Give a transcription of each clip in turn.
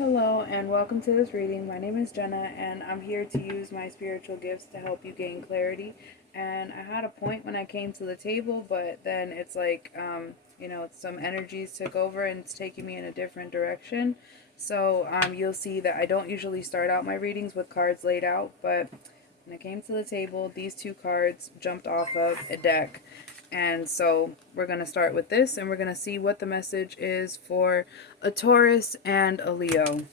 Hello and welcome to this reading. My name is Jenna and I'm here to use my spiritual gifts to help you gain clarity. And I had a point when I came to the table, but then it's like, some energies took over and it's taking me in a different direction. So you'll see that I don't usually start out my readings with cards laid out, but when I came to the table, these two cards jumped off of a deck. And so we're going to start with this and we're going to see what the message is for a Taurus and a Leo.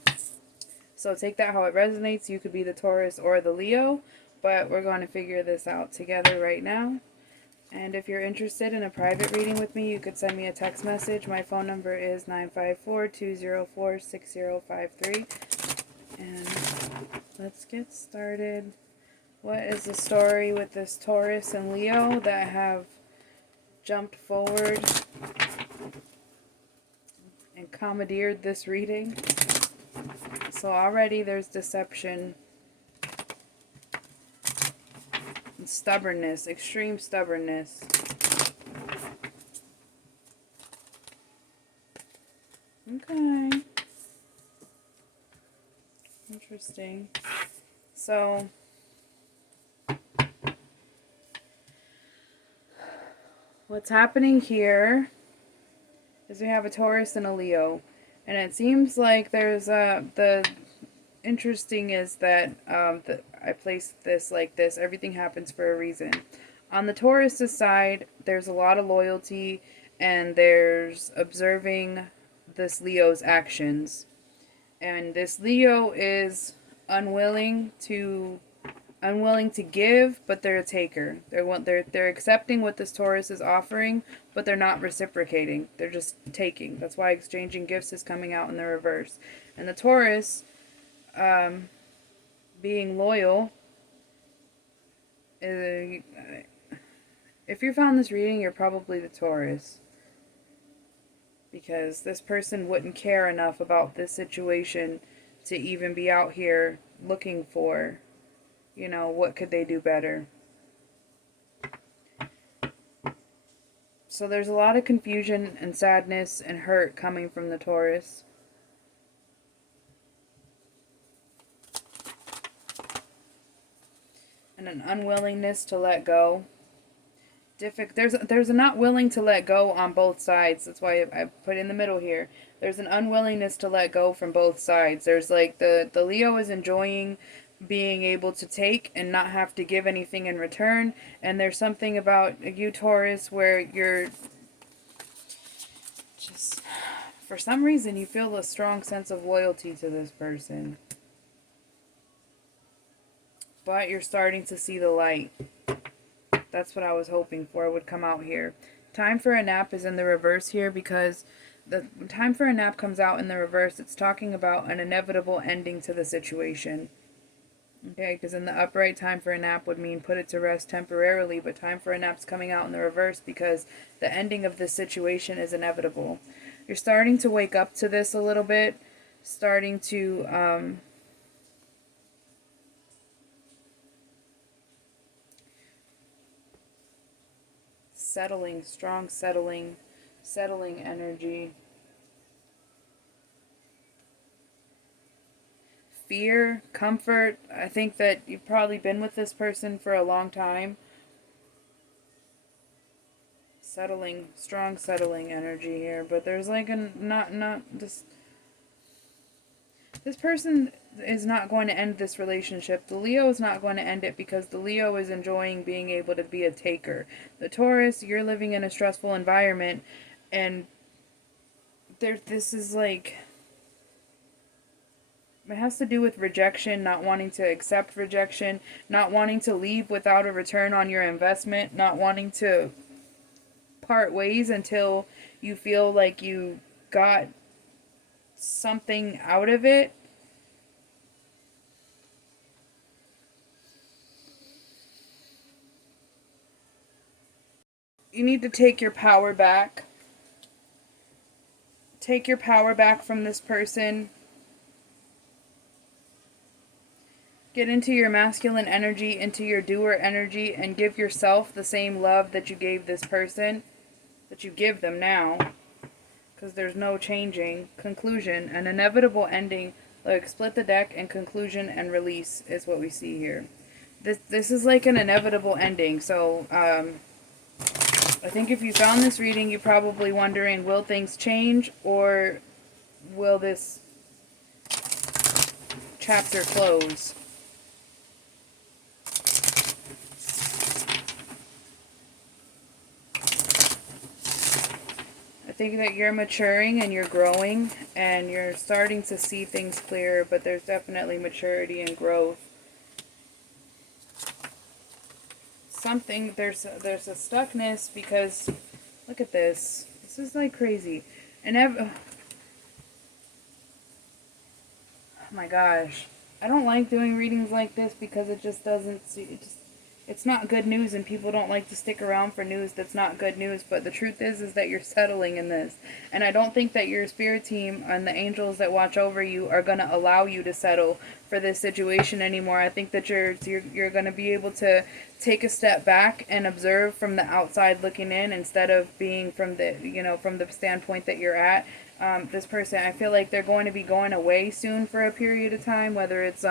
So take that how it resonates. You could be the Taurus or the Leo, but we're going to figure this out together right now. And if you're interested in a private reading with me, you could send me a text message. My phone number is 954-204-6053. And let's get started. What is the story with this Taurus and Leo that have jumped forward and commandeered this reading? So already there's deception and stubbornness, extreme stubbornness. Okay. Interesting. So what's happening here is we have a Taurus and a Leo. And it seems like there's the interesting is that I placed this like this. Everything happens for a reason. On the Taurus side, there's a lot of loyalty and there's observing this Leo's actions. And this Leo is unwilling to give, but they're a taker. They're accepting what this Taurus is offering, but they're not reciprocating. They're just taking. That's why exchanging gifts is coming out in the reverse. And the Taurus, being loyal, if you found this reading, you're probably the Taurus. Because this person wouldn't care enough about this situation to even be out here looking for, what could they do better? So there's a lot of confusion and sadness and hurt coming from the Taurus. And an unwillingness to let go. There's a not willing to let go on both sides. That's why I put in the middle here. There's an unwillingness to let go from both sides. There's like the Leo is enjoying being able to take and not have to give anything in return. And there's something about you, Taurus, where you're just, for some reason, you feel a strong sense of loyalty to this person. But you're starting to see the light. That's what I was hoping for would come out here. Time for a nap is in the reverse here because the time for a nap comes out in the reverse. It's talking about an inevitable ending to the situation. Okay, because in the upright, time for a nap would mean put it to rest temporarily, but time for a nap's coming out in the reverse because the ending of this situation is inevitable. You're starting to wake up to this a little bit, starting to settling, strong settling energy. Fear, comfort. I think that you've probably been with this person for a long time. Settling, strong settling energy here, but there's like a not just. This person is not going to end this relationship. The Leo is not going to end it because the Leo is enjoying being able to be a taker. The Taurus, you're living in a stressful environment, and this is like, it has to do with rejection, not wanting to accept rejection, not wanting to leave without a return on your investment, not wanting to part ways until you feel like you got something out of it. You need to take your power back. Take your power back from this person. Get into your masculine energy, into your doer energy, and give yourself the same love that you gave this person, that you give them now. because there's no changing. Conclusion, an inevitable ending, like split the deck, and conclusion and release is what we see here. This is like an inevitable ending. So I think if you found this reading, you're probably wondering, will things change, or will this chapter close? I think that you're maturing and you're growing and you're starting to see things clearer, but there's definitely maturity and growth. There's a stuckness because look at this. This is like crazy. And oh my gosh. I don't like doing readings like this because it just doesn't see it's not good news, and people don't like to stick around for news that's not good news. But the truth is that you're settling in this, and I don't think that your spirit team and the angels that watch over you are going to allow you to settle for this situation anymore. I think that you're going to be able to take a step back and observe from the outside looking in, instead of being from the from the standpoint that you're at. This person, I feel like they're going to be going away soon for a period of time, whether it's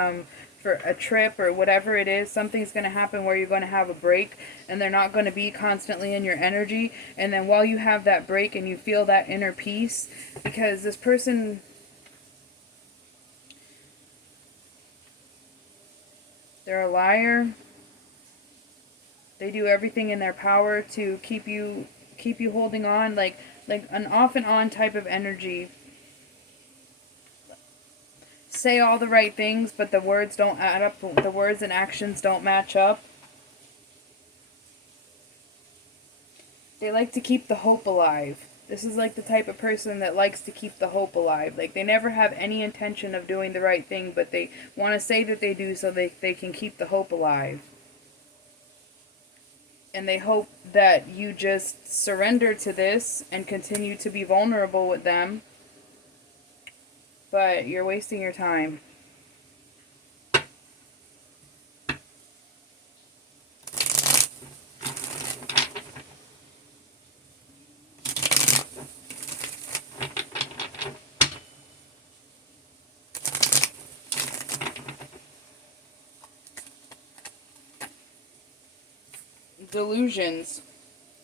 for a trip or whatever it is. Something's going to happen where you're going to have a break, and they're not going to be constantly in your energy. And then while you have that break and you feel that inner peace, because this person, they're a liar. They do everything in their power to keep you holding on, like an off and on type of energy. Say all the right things, but the words don't add up. The words and actions don't match up. They like to keep the hope alive. This is like the type of person that likes to keep the hope alive. Like, they never have any intention of doing the right thing, but they want to say that they do so they can keep the hope alive. And they hope that you just surrender to this and continue to be vulnerable with them. But you're wasting your time. Delusions.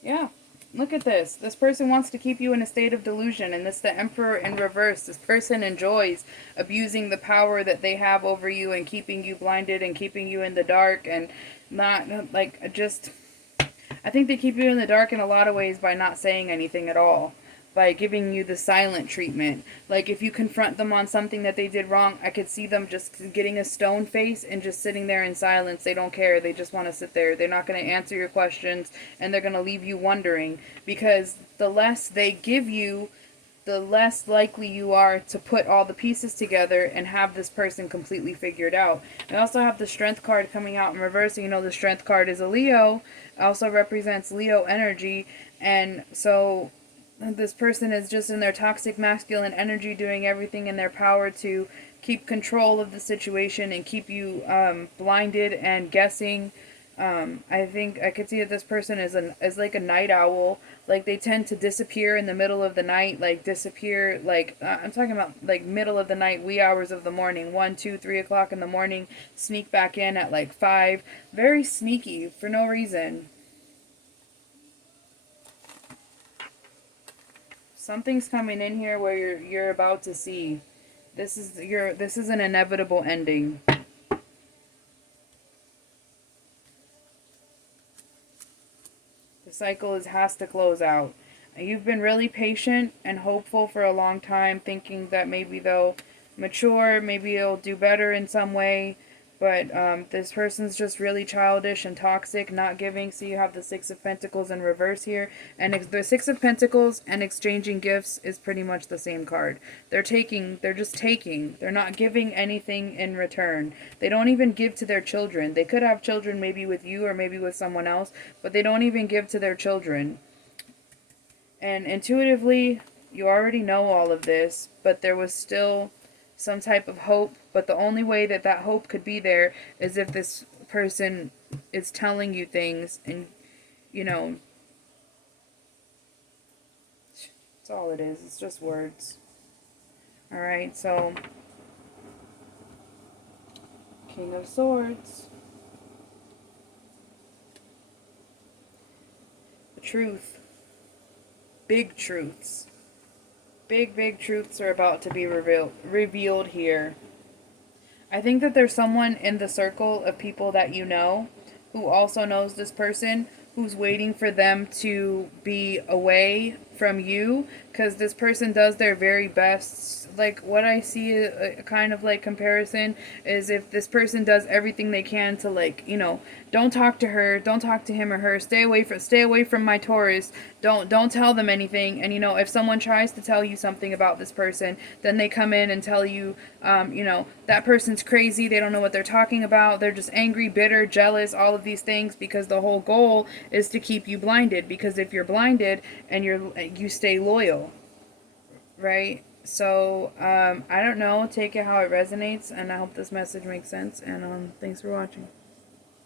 Yeah. Look at this. This person wants to keep you in a state of delusion, and this is the Emperor in reverse. This person enjoys abusing the power that they have over you and keeping you blinded and keeping you in the dark, and not, like, just, I think they keep you in the dark in a lot of ways by not saying anything at all, by giving you the silent treatment. Like, if you confront them on something that they did wrong, I could see them just getting a stone face and just sitting there in silence. They don't care. They just want to sit there. They're not going to answer your questions, and they're going to leave you wondering, because the less they give you, the less likely you are to put all the pieces together and have this person completely figured out. I also have the Strength card coming out in reverse. You know, the Strength card is a Leo. It also represents Leo energy, and so this person is just in their toxic masculine energy, doing everything in their power to keep control of the situation and keep you blinded and guessing. I think I could see that this person is like a night owl. Like, they tend to disappear in the middle of the night, like disappear, like I'm talking about like middle of the night, wee hours of the morning, 1, 2, 3 o'clock in the morning, sneak back in at like 5. Very sneaky for no reason. Something's coming in here where you're about to see. This is an inevitable ending. The cycle has to close out. You've been really patient and hopeful for a long time, thinking that maybe they'll mature, maybe they'll do better in some way. But this person's just really childish and toxic, not giving. So you have the Six of Pentacles in reverse here. And the Six of Pentacles and exchanging gifts is pretty much the same card. They're just taking. They're not giving anything in return. They don't even give to their children. They could have children maybe with you or maybe with someone else, but they don't even give to their children. And intuitively, you already know all of this, but there was still some type of hope. But the only way that hope could be there is if this person is telling you things, and you know, That's all it is. It's just words. Alright, so King of Swords. The truth. Big truths. Big truths are about to be revealed here. I think that there's someone in the circle of people that you know who also knows this person, who's waiting for them to be away from you, because this person does their very best. Like, what I see a kind of like comparison is if this person does everything they can to, like, you know, don't talk to her, don't talk to him or her, stay away from my Taurus, don't tell them anything. And you know, if someone tries to tell you something about this person, then they come in and tell you, you know, that person's crazy, they don't know what they're talking about, they're just angry, bitter, jealous, all of these things, because the whole goal is to keep you blinded. Because if you're blinded and you stay loyal, right? So I don't know, take it how it resonates, and I hope this message makes sense. And thanks for watching.